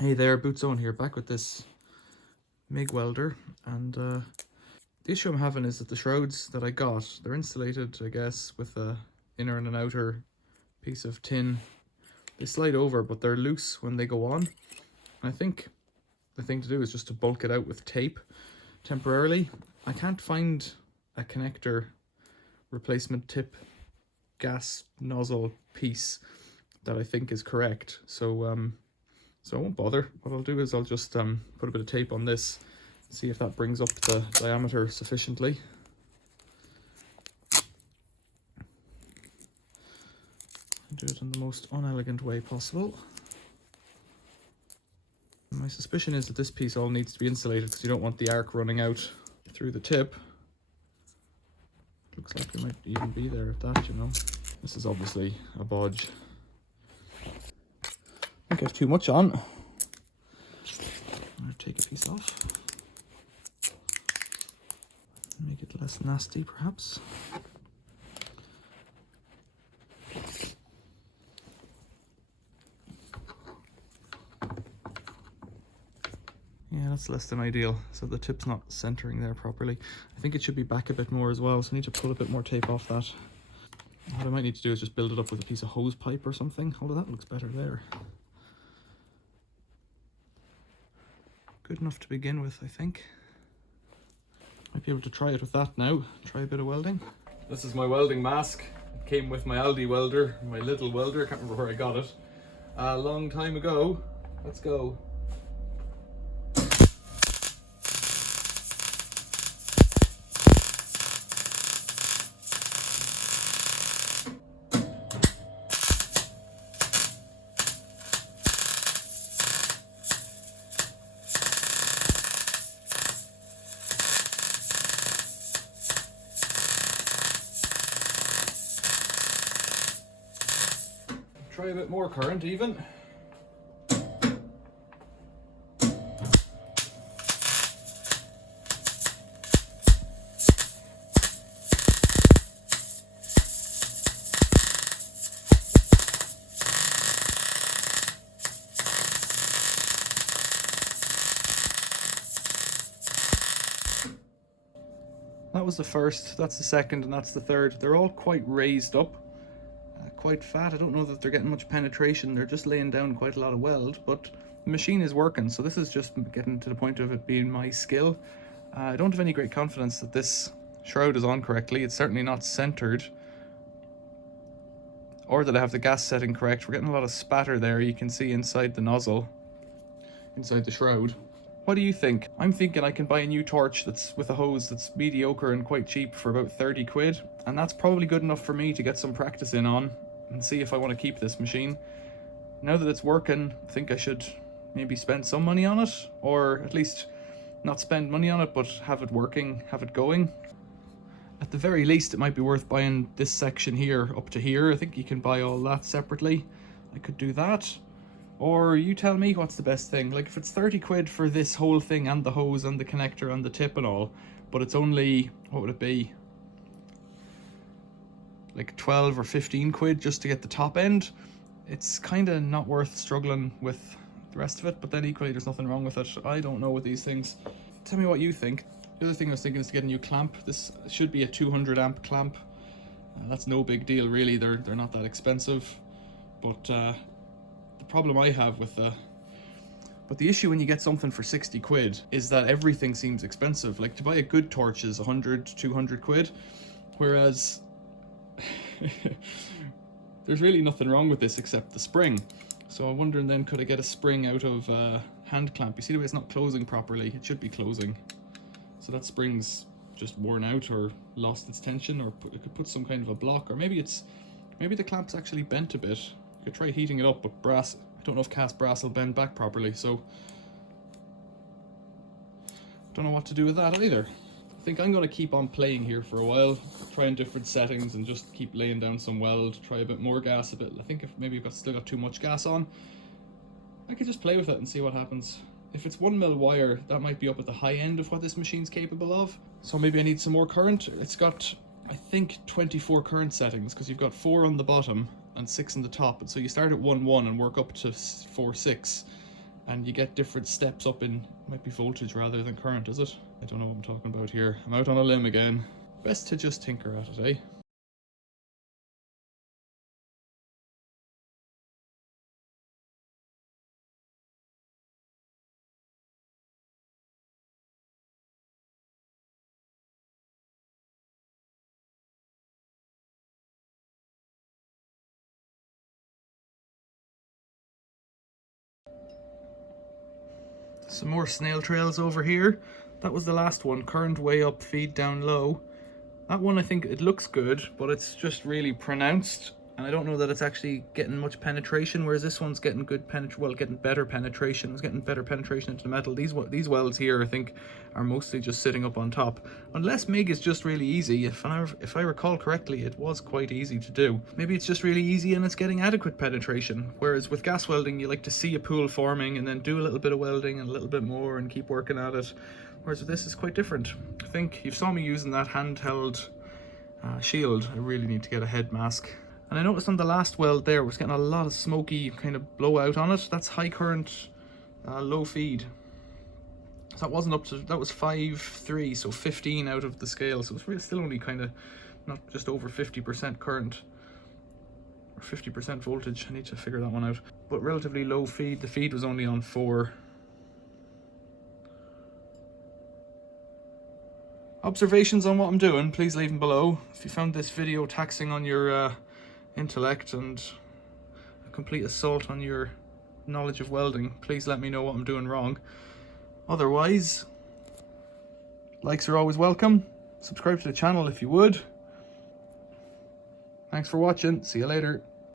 Hey there, Bootzone here, back with this Mig welder, and the issue I'm having is that the shrouds that I got, they're insulated, I guess, with a inner and an outer piece of tin. They slide over, but they're loose when they go on. And I think the thing to do is just to bulk it out with tape temporarily. I can't find a connector replacement tip gas nozzle piece that I think is correct, so I won't bother. What I'll do is I'll just put a bit of tape on this, see if that brings up the diameter sufficiently. Do it in the most unelegant way possible. My suspicion is that this piece all needs to be insulated because you don't want the arc running out through the tip. Looks like it might even be there at that, you know. This is obviously a bodge. Don't get too much on. I'll take a piece off. Make it less nasty, perhaps. Yeah, that's less than ideal. So the tip's not centering there properly. I think it should be back a bit more as well, so I need to pull a bit more tape off that. What I might need to do is just build it up with a piece of hose pipe or something. Although that looks better there. Good enough to begin with, I think. Might be able to try it with that now. Try a bit of welding. This is my welding mask. It came with my Aldi welder, my little welder. I can't remember where I got it. A long time ago. Let's go. Try a bit more current even. That was the first, that's the second, and that's the third. They're all quite raised up. Quite fat. I don't know that they're getting much penetration. They're just laying down quite a lot of weld, but the machine is working, so this is just getting to the point of it being my skill. I don't have any great confidence that this shroud is on correctly. It's certainly not centered, or that I have the gas setting correct. We're getting a lot of spatter there, you can see inside the nozzle, inside the shroud. What do you think? I'm thinking I can buy a new torch that's with a hose that's mediocre and quite cheap for about 30 quid, and that's probably good enough for me to get some practice in on and see if I want to keep this machine. Now that it's working, I think I should maybe spend some money on it, or at least not spend money on it, but have it working, have it going. At the very least, it might be worth buying this section here up to here. I think you can buy all that separately. I could do that. Or you tell me what's the best thing. Like, if it's 30 quid for this whole thing and the hose and the connector and the tip and all, but it's only, what would it be? Like 12 or 15 quid just to get the top end, it's kind of not worth struggling with the rest of it. But then equally, there's nothing wrong with it. I don't know with these things. Tell me what you think. The other thing I was thinking is to get a new clamp. This should be a 200 amp clamp. That's no big deal really. They're not that expensive. But the problem I have with the issue when you get something for 60 quid is that everything seems expensive. Like, to buy a good torch is 100, 200 quid, whereas there's really nothing wrong with this except the spring. So I'm wondering then, could I get a spring out of hand clamp? You see the way it's not closing properly? It should be closing. So that spring's just worn out or lost its tension, or it could put some kind of a block, or maybe the clamp's actually bent a bit. You could try heating it up, but brass, I don't know if cast brass will bend back properly, so don't know what to do with that either. I think I'm going to keep on playing here for a while, trying different settings and just keep laying down some weld, try a bit more gas, I think if maybe I've still got too much gas on, I could just play with it and see what happens. If it's 1mm wire, that might be up at the high end of what this machine's capable of. So maybe I need some more current. It's got, I think, 24 current settings, because you've got 4 on the bottom and 6 on the top. And so you start at 1.1 and work up to 4.6. and you get different steps up in, might be voltage rather than current, is it? I don't know what I'm talking about here. I'm out on a limb again. Best to just tinker at it, eh? Some more snail trails over here. That was the last one. Current way up, feed down low. That one, I think it looks good, but it's just really pronounced, and I don't know that it's actually getting much penetration, whereas this one's getting good getting better penetration. It's getting better penetration into the metal. These welds here, I think, are mostly just sitting up on top. Unless MIG is just really easy. If I recall correctly, it was quite easy to do. Maybe it's just really easy and it's getting adequate penetration. Whereas with gas welding, you like to see a pool forming and then do a little bit of welding and a little bit more and keep working at it. Whereas with this is quite different. I think you saw me using that handheld shield. I really need to get a head mask. And I noticed on the last weld there, was getting a lot of smoky kind of blowout on it. That's high current, low feed. So that wasn't up to, that was 5.3, so 15 out of the scale. So it's really still only kind of not just over 50% current or 50% voltage. I need to figure that one out. But relatively low feed. The feed was only on 4. Observations on what I'm doing, please leave them below. If you found this video taxing on your intellect and a complete assault on your knowledge of welding, please let me know what I'm doing wrong. Otherwise, likes are always welcome. Subscribe to the channel if you would. Thanks for watching. See you later.